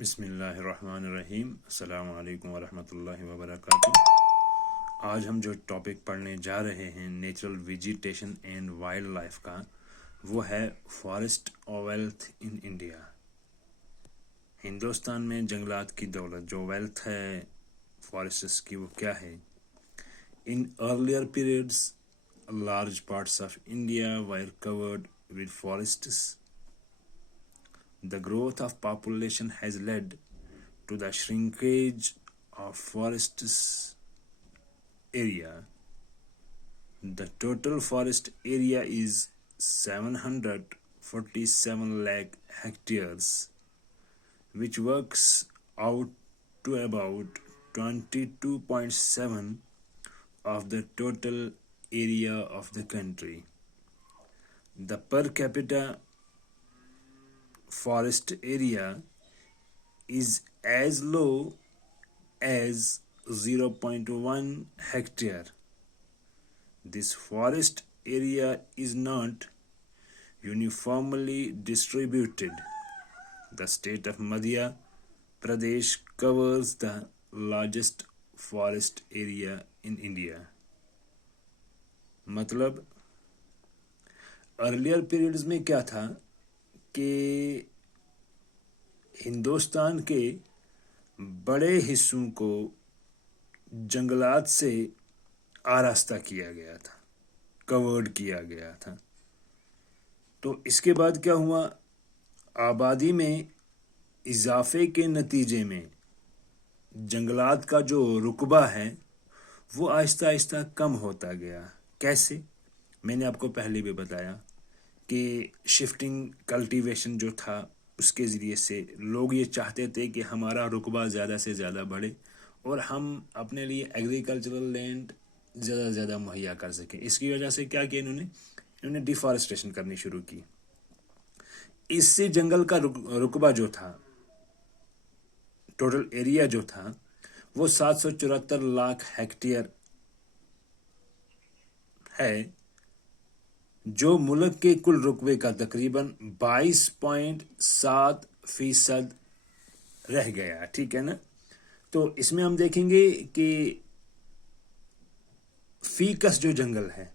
بسم اللہ الرحمن الرحیم۔ السلام علیکم ورحمۃ اللہ وبرکاتہ۔ آج ہم جو ٹاپک پڑھنے جا رہے ہیں natural vegetation and wild life کا، وہ ہے forest wealth in India. Hindustan میں جنگلات کی دولت جو ویلتھ ہے فارسٹس کی، وہ کیا ہے؟ In earlier periods large parts of India were covered with forests. The growth of population has led to the shrinkage of forests area. The total forest area is 747 lakh hectares, which works out to about 22.7 of the total area of the country. The per capita forest area is as low as 0.1 hectare. This forest area is not uniformly distributed. The state of Madhya Pradesh covers the largest forest area in India. مطلب earlier periods میں کیا تھا کہ ہندوستان کے بڑے حصوں کو جنگلات سے آراستہ کیا گیا تھا، کورڈ کیا گیا تھا۔ تو اس کے بعد کیا ہوا؟ آبادی میں اضافے کے نتیجے میں جنگلات کا جو رقبہ ہے وہ آہستہ آہستہ کم ہوتا گیا۔ کیسے؟ میں نے آپ کو پہلے بھی بتایا کہ شفٹنگ کلٹیویشن جو تھا اس کے ذریعے سے لوگ یہ چاہتے تھے کہ ہمارا رقبہ زیادہ سے زیادہ بڑھے اور ہم اپنے لیے ایگریکلچرل لینڈ زیادہ سے زیادہ مہیا کر سکیں۔ اس کی وجہ سے کیا کیا انہوں نے ڈیفارسٹریشن کرنی شروع کی۔ اس سے جنگل کا رقبہ جو تھا، ٹوٹل ایریا جو تھا، وہ 774 لاکھ ہیکٹیئر ہے، جو ملک کے کل رقبے کا تقریباً 22.7% رہ گیا۔ ٹھیک ہے نا؟ تو اس میں ہم دیکھیں گے کہ فیکس جو جنگل ہے،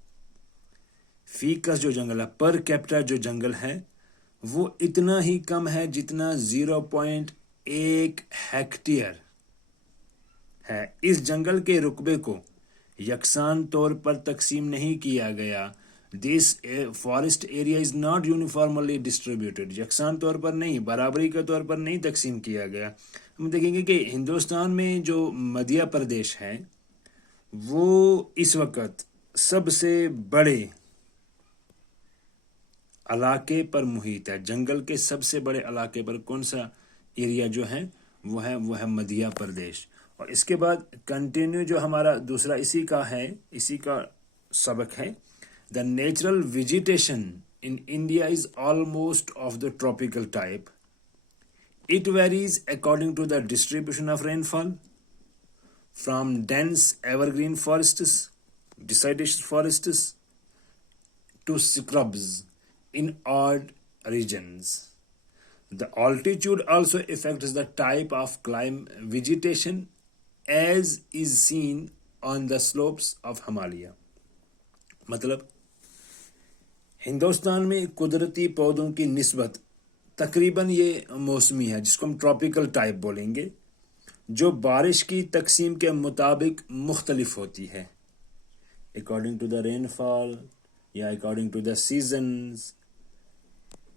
پر کیپٹا جو جنگل ہے، وہ اتنا ہی کم ہے جتنا 0.1 ہیکٹیئر ہے۔ اس جنگل کے رقبے کو یکساں طور پر تقسیم نہیں کیا گیا۔ This forest area is not uniformly distributed. یکساں طور پر نہیں، برابری کے طور پر نہیں تقسیم کیا گیا۔ ہم دیکھیں گے کہ ہندوستان میں جو مدھیہ پردیش ہے وہ اس وقت سب سے بڑے علاقے پر محیط ہے۔ جنگل کے سب سے بڑے علاقے پر کون سا ایریا جو ہے وہ ہے مدھیہ پردیش۔ اور اس کے بعد کنٹینیو جو ہمارا دوسرا اسی کا سبق ہے۔ The natural vegetation in India is almost of the tropical type. It varies according to the distribution of rainfall, from dense evergreen forests, deciduous forests, to scrubs in odd regions. The altitude also affects the type of vegetation, as is seen on the slopes of Himalaya. مطلب ہندوستان میں قدرتی پودوں کی نسبت تقریباً یہ موسمی ہے، جس کو ہم ٹراپیکل ٹائپ بولیں گے، جو بارش کی تقسیم کے مطابق مختلف ہوتی ہے، according to the rainfall یا اکارڈنگ ٹو دا سیزنز۔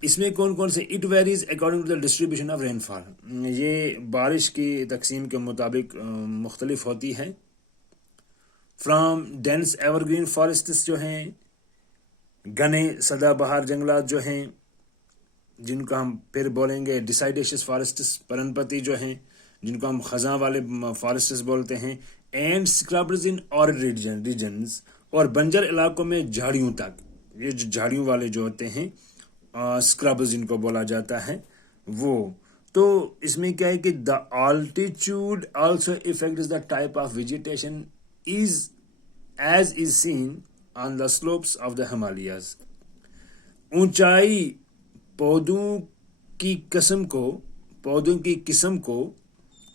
اس میں کون سے؟ It varies according to the distribution of rainfall, یہ بارش کی تقسیم کے مطابق مختلف ہوتی ہے۔ From dense evergreen forests جو ہیں، گھنے سدا بہار جنگلات جو ہیں، جن کو ہم پھر بولیں گے ڈیسائڈیشس فارسٹس، پرنپتی جو ہیں جن کو ہم خزاں والے فارسٹس بولتے ہیں، and Scrubs in order regions, اور بنجر علاقوں میں جھاڑیوں تک، یہ جو جھاڑیوں والے جو ہوتے ہیں اسکربز جن کو بولا جاتا ہے وہ۔ تو اس میں کیا ہے کہ the altitude also affects the type of vegetation as is seen on the slopes of the Himalayas. اونچائی پودوں کی قسم کو پودوں کی قسم کو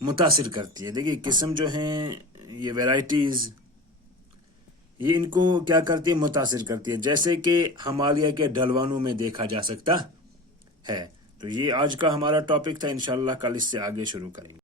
متاثر کرتی ہے. دیکھیے قسم جو ہیں یہ ویرائٹیز یہ ان کو کیا کرتی ہے, متاثر کرتی ہے, جیسے کہ ہمالیہ کے ڈھلوانوں میں دیکھا جا سکتا ہے. تو یہ آج کا ہمارا ٹاپک تھا. انشاءاللہ کل اس سے آگے شروع کریں گے.